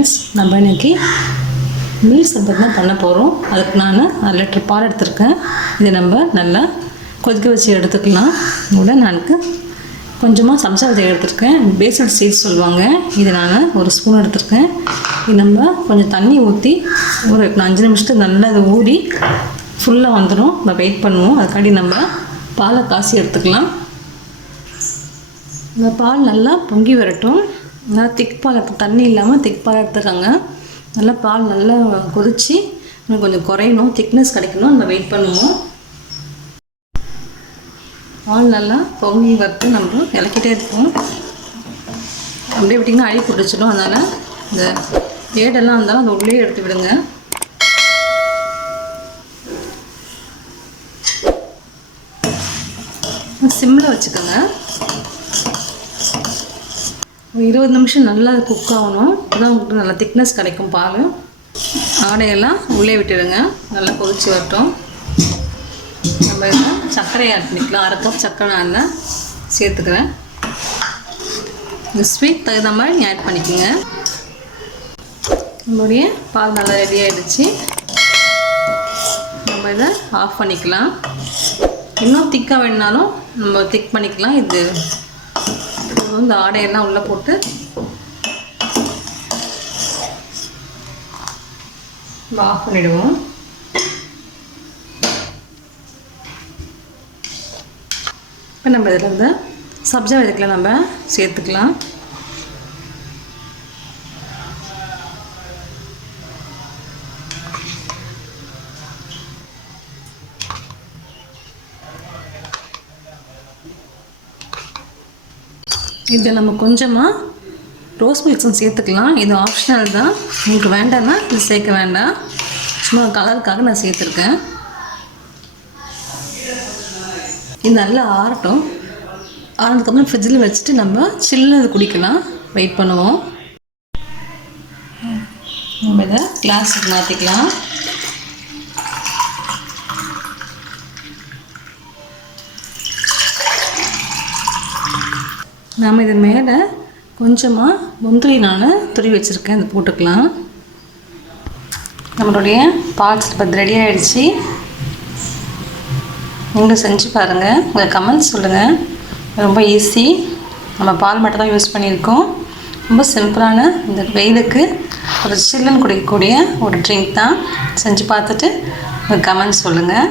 Friends, நம்ம இன்றைக்கி milk சர்பத் தான் பண்ண போகிறோம். அதுக்கு நான் 1 லிட்டர் பால் எடுத்துருக்கேன். இதை நம்ம நல்லா கொதிக்க வச்சு எடுத்துக்கலாம். இதோட நான் கொஞ்சமாக சப்ஜா விதை எடுத்துருக்கேன். பேசில் சீட்ஸ் சொல்லுவாங்க. இது நான் 1 ஸ்பூன் எடுத்துருக்கேன். இது நம்ம கொஞ்சம் தண்ணி ஊற்றி ஒரு 5 நிமிஷத்துக்கு நல்லா அதை ஊறி ஃபுல்லாக வந்துடும். நம்ம வெயிட் பண்ணுவோம். அதுக்காண்டி நம்ம பாலை காசி எடுத்துக்கலாம். இந்த பால் நல்லா பொங்கி வரட்டும். நல்லா திக் பால் எடுத்து, தண்ணி இல்லாமல் திக் பால் எடுத்துக்காங்க. நல்லா பால் நல்லா கொதித்து இன்னும் கொஞ்சம் குறையணும், திக்னஸ் கிடைக்கணும். நம்ம வெயிட் பண்ணுவோம். பால் நல்லா பொங்கி வரட்டு நம்ம இலக்கிட்டே இருப்போம். அப்படியே விட்டிங்கன்னா அடி பிடிச்சிடும். அதனால் இந்த ஏடெல்லாம் இருந்தாலும் அதை உள்ளே எடுத்து விடுங்க. சிம்மில் வச்சுக்கோங்க. 20 நிமிஷம் நல்லா குக் ஆகணும். அப்போதான் உங்களுக்கு நல்லா திக்னஸ் கிடைக்கும். பால் ஆடையெல்லாம் உள்ளே விட்டுடுங்க. நல்லா கொதிச்சு வரட்டும். நம்ம இதில் சர்க்கரையை ஆட் பண்ணிக்கலாம். 1/2 கப் சர்க்கரை நான் சேர்த்துக்கிறேன். இந்த ஸ்வீட் தகுந்த மாதிரி நீ ஆட் பண்ணிக்கோங்க. நம்மளுடைய பால் நல்லா ரெடி ஆகிடுச்சு. நம்ம இதை ஆஃப் பண்ணிக்கலாம். இன்னும் திக்காக வேணுனாலும் நம்ம திக் பண்ணிக்கலாம். இது இந்த ஆடையெல்லாம் உள்ளே போட்டு ஆஃப் பண்ணிவிடுவோம். இப்போ நம்ம இதில் இந்த சப்ஜா விதைக்கெலாம் நம்ம சேர்த்துக்கலாம். இதை நம்ம கொஞ்சமாக ரோஸ்மில்க்ஸும் சேர்த்துக்கலாம். இது ஆப்ஷனல் தான். உங்களுக்கு வேண்டாம்னா இது சேர்க்க வேண்டாம். சும்மா கலருக்காக நான் சேர்த்துருக்கேன். இது நல்லா ஆறட்டும். ஆனதுக்கப்புறம் ஃப்ரிட்ஜில் வச்சுட்டு நம்ம சில்லுன்னு குடிக்கலாம். வெயிட் பண்ணுவோம். நம்ம இதை கிளாஸுக்கு மாற்றிக்கலாம். நாம் இது மேலே கொஞ்சமாக முந்திரி நான் துருவி வச்சுருக்கேன். அதை போட்டுக்கலாம். நம்மளுடைய பால் சர்பத் ரெடி ஆகிடுச்சு. நீங்களும் செஞ்சு பாருங்கள். உங்கள் கமெண்ட்ஸ் சொல்லுங்கள். ரொம்ப ஈஸி. நம்ம பால் மட்டும் தான் யூஸ் பண்ணியிருக்கோம். ரொம்ப சிம்பிளான இந்த வெயிலுக்கு ஒரு சில்லுன்னு குடிக்கக்கூடிய ஒரு ட்ரிங்க் தான். செஞ்சு பார்த்துட்டு உங்கள் கமெண்ட்ஸ் சொல்லுங்கள்.